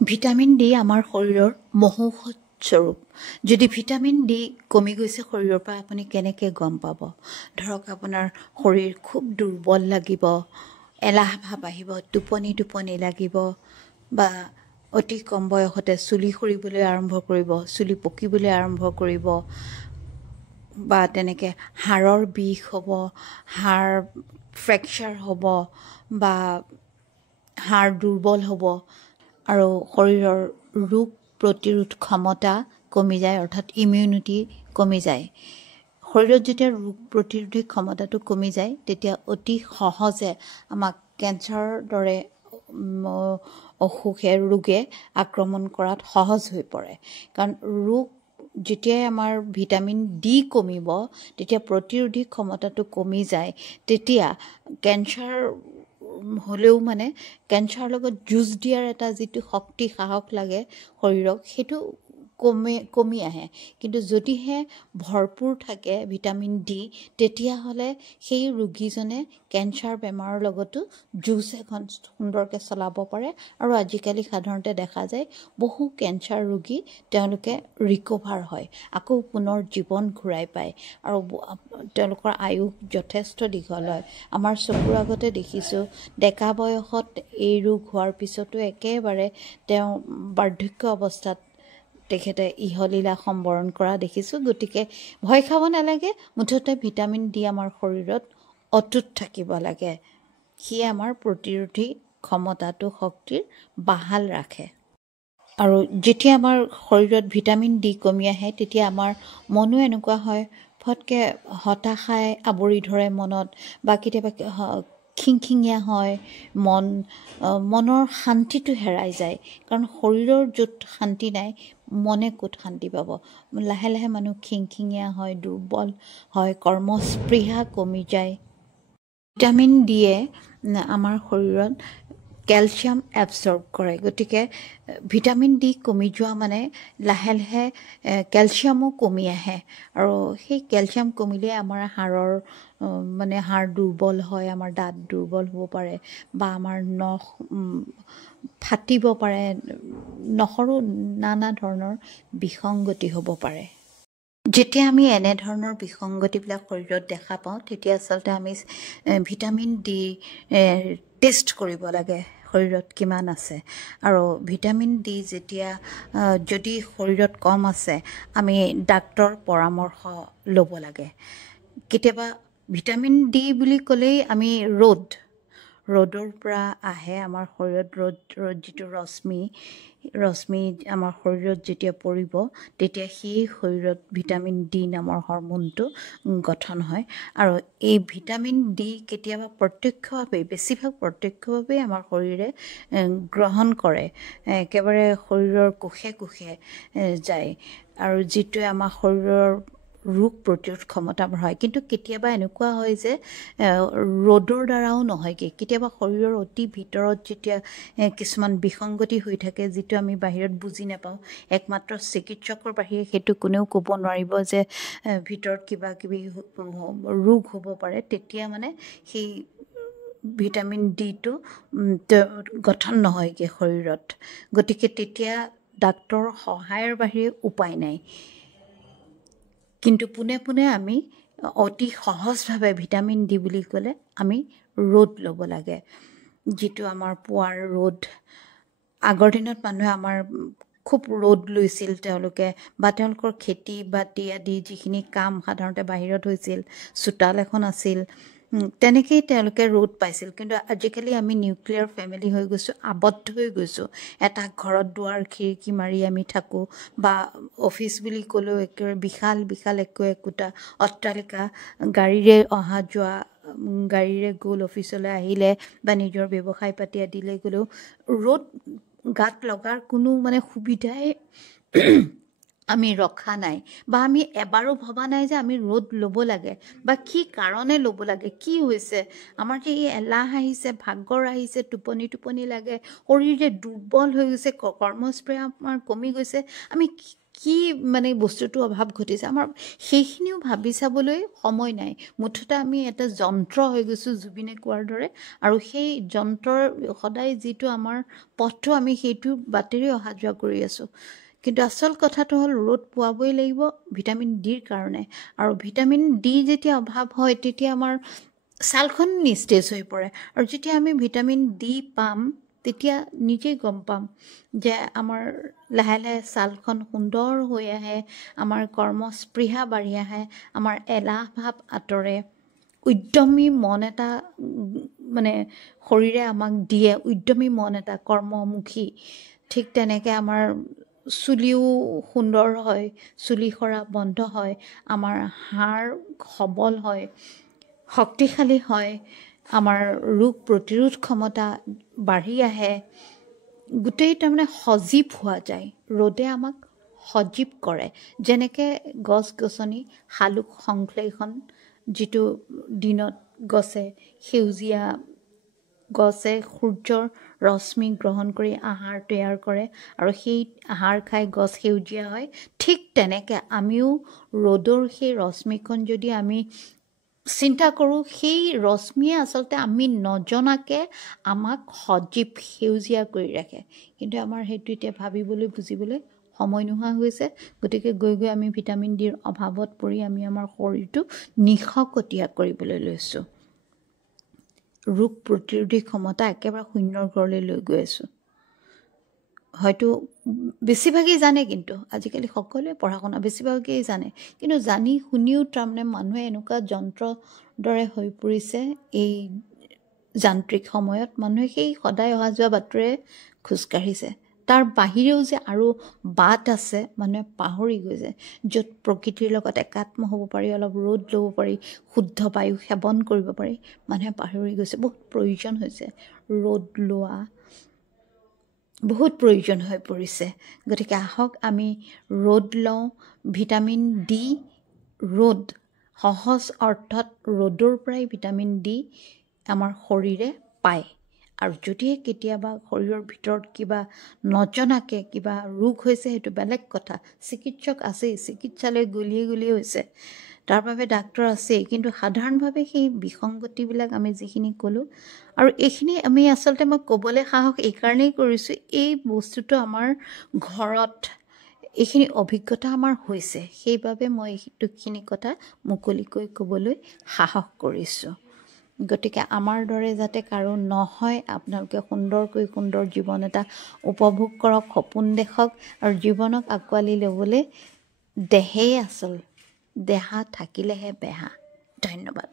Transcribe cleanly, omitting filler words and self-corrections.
Vitamin D আমাৰ শৰীৰৰ মহৌষধ স্বৰূপ। যদি ভিটামিন ডি কমি গৈছে শৰীৰৰ পৰা আপুনি কেনেকৈ গম পাব? ধৰক আপোনাৰ শৰীৰ খুব দুৰ্বল লাগিব, এলাহ ভাৱ আহিব, টোপনি লাগিব বা অতি কম বয়সতে চুলি সৰিবলৈ আৰম্ভ কৰিব, চুলি পকিবলৈ আৰম্ভ কৰিব বা তেনেকৈ হাড়ৰ বিষ হ'ব, হাড় ফ্ৰেকচাৰ হ'ব বা হাড় দুৰ্বল হ'ব আৰু শৰীৰৰ ৰোগ প্ৰতিৰোধ ক্ষমতা কমি যায়, অৰ্থাৎ ইমিউনিটি কমি যায়। শৰীৰত যেতিয়া ৰোগ প্ৰতিৰোধী ক্ষমতাটো কমি যায় তেতিয়া অতি সহজে আমাক কেঞ্চাৰৰ দৰে ৰোগে আক্ৰমণ কৰাত সহজ হৈ পৰে। কাৰণ যেতিয়াই আমাৰ ভিটামিন ডি কমিব তেতিয়া প্ৰতিৰোধী ক্ষমতাটো কমি যায়, তেতিয়া কেঞ্চাৰ হ'লেও কেঞ্চাৰৰ লগত যুঁজ দিয়াৰ এটা যিটো শক্তি সাহস লাগে শৰীৰক, সেইটো কমি আহে। কিন্তু যদিহে ভৰপূৰ থাকে ভিটামিন ডি, তেতিয়াহ'লে সেই ৰোগীজনে কেঞ্চাৰ বেমাৰৰ লগতো যুঁজ এখন সুন্দৰকৈ চলাব পাৰে। আৰু আজিকালি সাধাৰণতে দেখা যায় বহু কেঞ্চাৰ ৰোগী তেওঁলোকে ৰিকভাৰ হয়, আকৌ পুনৰ জীৱন ঘূৰাই পায় আৰু তেওঁলোকৰ আয়ুস যথেষ্ট দীঘল হয়। আমাৰ চকুৰ আগতে দেখিছোঁ ডেকা বয়সত এই ৰোগ হোৱাৰ পিছতো একেবাৰে তেওঁ বাৰ্ধক্য অৱস্থাত তেখেতে ইহলীলা সম্বৰণ কৰা দেখিছোঁ। গতিকে ভয় খাব নালাগে, মুঠতে ভিটামিন ডি আমাৰ শৰীৰত অটুট থাকিব লাগে। সিয়ে আমাৰ প্ৰতিৰোধী ক্ষমতাটো শক্তিৰ বাহাল ৰাখে। আৰু যেতিয়া আমাৰ শৰীৰত ভিটামিন ডি কমি আহে তেতিয়া আমাৰ মনো এনেকুৱা হয়, ফটকৈ হতাশাই আৱৰি ধৰে মনত বা কেতিয়াবা খিংখিঙীয়া হয়, মনৰ শান্তিটো হেৰাই যায়। কাৰণ শৰীৰৰ য'ত শান্তি নাই মনে ক'ত শান্তি পাব? লাহে লাহে মানুহ খিংখিঙীয়া হয়, দুৰ্বল হয়, কৰ্মস্পৃহা কমি যায়। ভিটামিন ডিয়ে আমাৰ শৰীৰত কেলছিয়াম এবজৰ্ব কৰে। গতিকে ভিটামিন ডি কমি যোৱা লাহে লাহে কেলছিয়ামো কমি আহে আৰু সেই কেলছিয়াম কমিলে আমাৰ হাড় দুৰ্বল হয়, আমাৰ দাঁত দুৰ্বল হ'ব পাৰে বা আমাৰ নখ ফাটিব পাৰে, নখৰো নানা ধৰণৰ বিসংগতি হ'ব পাৰে। যেতিয়া আমি এনেধৰণৰ বিসংগতিবিলাক শৰীৰত দেখা পাওঁ তেতিয়া আচলতে আমি ভিটামিন ডি টেষ্ট কৰিব লাগে শৰীৰত কিমান আছে। আৰু ভিটামিন ডি যদি শৰীৰত কম আছে আমি ডাক্তৰৰ পৰামৰ্শ ল'ব লাগে। কেতিয়াবা ভিটামিন ডি বুলি ক'লেই আমি ৰ'দৰ পৰা আহে আমাৰ শৰীৰত ৰ'দ যিটো ৰশ্মি আমাৰ শৰীৰত যেতিয়া পৰিব তেতিয়া সেই শৰীৰত ভিটামিন ডি নামৰ হৰম'নটো গঠন হয়। আৰু এই ভিটামিন ডি কেতিয়াবা বেছিভাগ প্ৰত্যক্ষভাৱেই আমাৰ শৰীৰে গ্ৰহণ কৰে, একেবাৰে শৰীৰৰ কোষে কোষে যায় আৰু যিটোৱে আমাৰ শৰীৰৰ ৰোগ প্ৰতিৰোধ ক্ষমতা বঢ়ায়। কিন্তু কেতিয়াবা এনেকুৱা হয় যে ৰ'দৰ দ্বাৰাও নহয়গৈ, কেতিয়াবা শৰীৰৰ অতি ভিতৰত যেতিয়া কিছুমান বিসংগতি হৈ থাকে যিটো আমি বাহিৰত বুজি নাপাওঁ, একমাত্ৰ চিকিৎসকৰ বাহিৰে সেইটো কোনেও ক'ব নোৱাৰিব যে ভিতৰত কিবা কিবি ৰোগ হ'ব পাৰে, তেতিয়া সেই ভিটামিন ডিটো গঠন নহয়গৈ শৰীৰত। গতিকে তেতিয়া ডাক্তৰৰ সহায়ৰ বাহিৰে উপায় নাই। কিন্তু পোনে পোনে আমি অতি সহজভাৱে ভিটামিন ডি বুলি ক'লে আমি ৰ'দ ল'ব লাগে, যিটো আমাৰ পুৱাৰ ৰ'দ। আগৰ দিনত মানুহে আমাৰ খুব ৰ'দ লৈছিল তেওঁলোকে, বা তেওঁলোকৰ খেতি বাতি আদি যিখিনি কাম সাধাৰণতে বাহিৰত হৈছিল, চোতাল এখন আছিল, তেনেকেই তেওঁলোকে ৰ'দ পাইছিল। কিন্তু আজিকালি আমি নিউক্লিয়াৰ ফেমিলি হৈ গৈছোঁ, আবদ্ধ হৈ গৈছোঁ এটা ঘৰত, দুৱাৰ খিৰিকী মাৰি আমি থাকোঁ বা অফিচ বুলি ক'লেও একেবাৰে বিশাল একোটা অট্টালিকা, গাড়ীৰে অহা যোৱা, গাড়ীৰে গ'ল অফিচলৈ আহিলে বা নিজৰ ব্যৱসায় পাতি আদিলৈ গ'লেও ৰ'দ গাত লগাৰ কোনো সুবিধাই আমি ৰখা নাই বা আমি এবাৰো ভবা নাই যে আমি ৰ'দ ল'ব লাগে বা কি কাৰণে ল'ব লাগে। কি হৈছে আমাৰ যে এই এলাহ আহিছে, ভাগৰ আহিছে, টোপনি লাগে, শৰীৰ যে দুৰ্বল হৈ গৈছে, কৰ্মস্পৃহা আমাৰ কমি গৈছে, আমি কি মানে বস্তুটো অভাৱ ঘটিছে আমাৰ সেইখিনিও ভাবি চাবলৈ সময় নাই মুঠতে আমি এটা যন্ত্ৰ হৈ গৈছোঁ জুবিনে কোৱাৰ দৰে আৰু সেই যন্ত্ৰৰ সদায় যিটো আমাৰ পথটো আমি সেইটো বাটেৰে অহা যোৱা কৰি আছোঁ কিন্তু আচল কথাটো হ'ল ৰ'দ পোৱাবই লাগিব ভিটামিন ডিৰ কাৰণে আৰু ভিটামিন ডি যেতিয়া অভাৱ হয় তেতিয়া আমাৰ ছালখন নিস্তেজ হৈ পৰে আৰু যেতিয়া আমি ভিটামিন ডি পাম তেতিয়া নিজেই গম পাম যে আমাৰ লাহে লাহে ছালখন সুন্দৰ হৈ আহে আমাৰ কৰ্মস্পৃহা বাঢ়ি আহে আমাৰ এলাহ ভাৱ আঁতৰে উদ্যমী মন এটা মানে শৰীৰে আমাক দিয়ে উদ্যমী মন এটা কৰ্মমুখী ঠিক তেনেকৈ আমাৰ চুলিও সুন্দৰ হয় চুলি সৰা বন্ধ হয় আমাৰ হাড় সবল হয় শক্তিশালী হয় আমাৰ ৰোগ প্ৰতিৰোধ ক্ষমতা বাঢ়ি আহে গোটেই তাৰমানে সজীৱ হোৱা যায় ৰ'দে আমাক সজীৱ কৰে যেনেকৈ গছ গছনি শালুক সংশ্লেষণ যিটো দিনত গছে সেউজীয়া গছে সূৰ্যৰ ৰশ্মি গ্ৰহণ কৰি আহাৰ তৈয়াৰ কৰে আৰু সেই আহাৰ খাই গছ সেউজীয়া হয় ঠিক তেনেকৈ আমিও ৰ'দৰ সেই ৰশ্মিকণ যদি আমি চিন্তা কৰোঁ সেই ৰশ্মিয়ে আচলতে আমি নজনাকৈ আমাক সজীৱ সেউজীয়া কৰি ৰাখে কিন্তু আমাৰ সেইটো এতিয়া ভাবিবলৈ বুজিবলৈ সময় নোহোৱা হৈছে গতিকে গৈ গৈ আমি ভিটামিন ডিৰ অভাৱত পৰি আমি আমাৰ শৰীৰটো নিশকতীয়া কৰিবলৈ লৈছোঁ ৰোগ প্ৰতিৰোধী ক্ষমতা একেবাৰে শূন্যৰ ঘৰলৈ লৈ গৈ আছোঁ হয়তো বেছিভাগেই জানে কিন্তু আজিকালি সকলোৱে পঢ়া শুনা বেছিভাগেই জানে কিন্তু জানি শুনিও তাৰমানে মানুহে এনেকুৱা যন্ত্ৰৰ দৰে হৈ পৰিছে এই যান্ত্ৰিক সময়ত মানুহে সেই সদায় অহা যোৱা বাটেৰে খোজকাঢ়িছে তাৰ বাহিৰেও যে আৰু বাট আছে মানুহে পাহৰি গৈছে য'ত প্ৰকৃতিৰ লগত একাত্ম হ'ব পাৰি অলপ ৰ'দ ল'ব পাৰি শুদ্ধ বায়ু সেৱন কৰিব পাৰি মানুহে পাহৰি গৈছে বহুত প্ৰয়োজন হৈছে ৰ'দ লোৱা বহুত প্ৰয়োজন হৈ পৰিছে গতিকে আহক আমি ৰ'দ লওঁ ভিটামিন ডি ৰ'দ সহজ অৰ্থত ৰ'দৰ পৰাই ভিটামিন ডি আমাৰ শৰীৰে পায় আৰু যদিহে কেতিয়াবা শৰীৰৰ ভিতৰত কিবা নজনাকৈ কিবা ৰোগ হৈছে সেইটো বেলেগ কথা চিকিৎসক আছেই চিকিৎসালয় গলিয়ে গলিয়ে হৈছে তাৰ বাবে ডাক্তৰ আছেই কিন্তু সাধাৰণভাৱে সেই বিসংগতিবিলাক আমি যিখিনি ক'লোঁ আৰু এইখিনি আমি আচলতে মই ক'বলৈ সাহস এইকাৰণেই কৰিছোঁ এই বস্তুটো আমাৰ ঘৰত এইখিনি অভিজ্ঞতা আমাৰ হৈছে সেইবাবে মই এইখিনি কথা মুকলিকৈ ক'বলৈ সাহস কৰিছোঁ গতিকে আমাৰ দৰে যাতে কাৰো নহয় আপোনালোকে সুন্দৰকৈ সুন্দৰ জীৱন এটা উপভোগ কৰক সপোন দেখক আৰু জীৱনক আঁকোৱালি ল'বলৈ দেহেই আচল দেহা থাকিলেহে বেহা ধন্যবাদ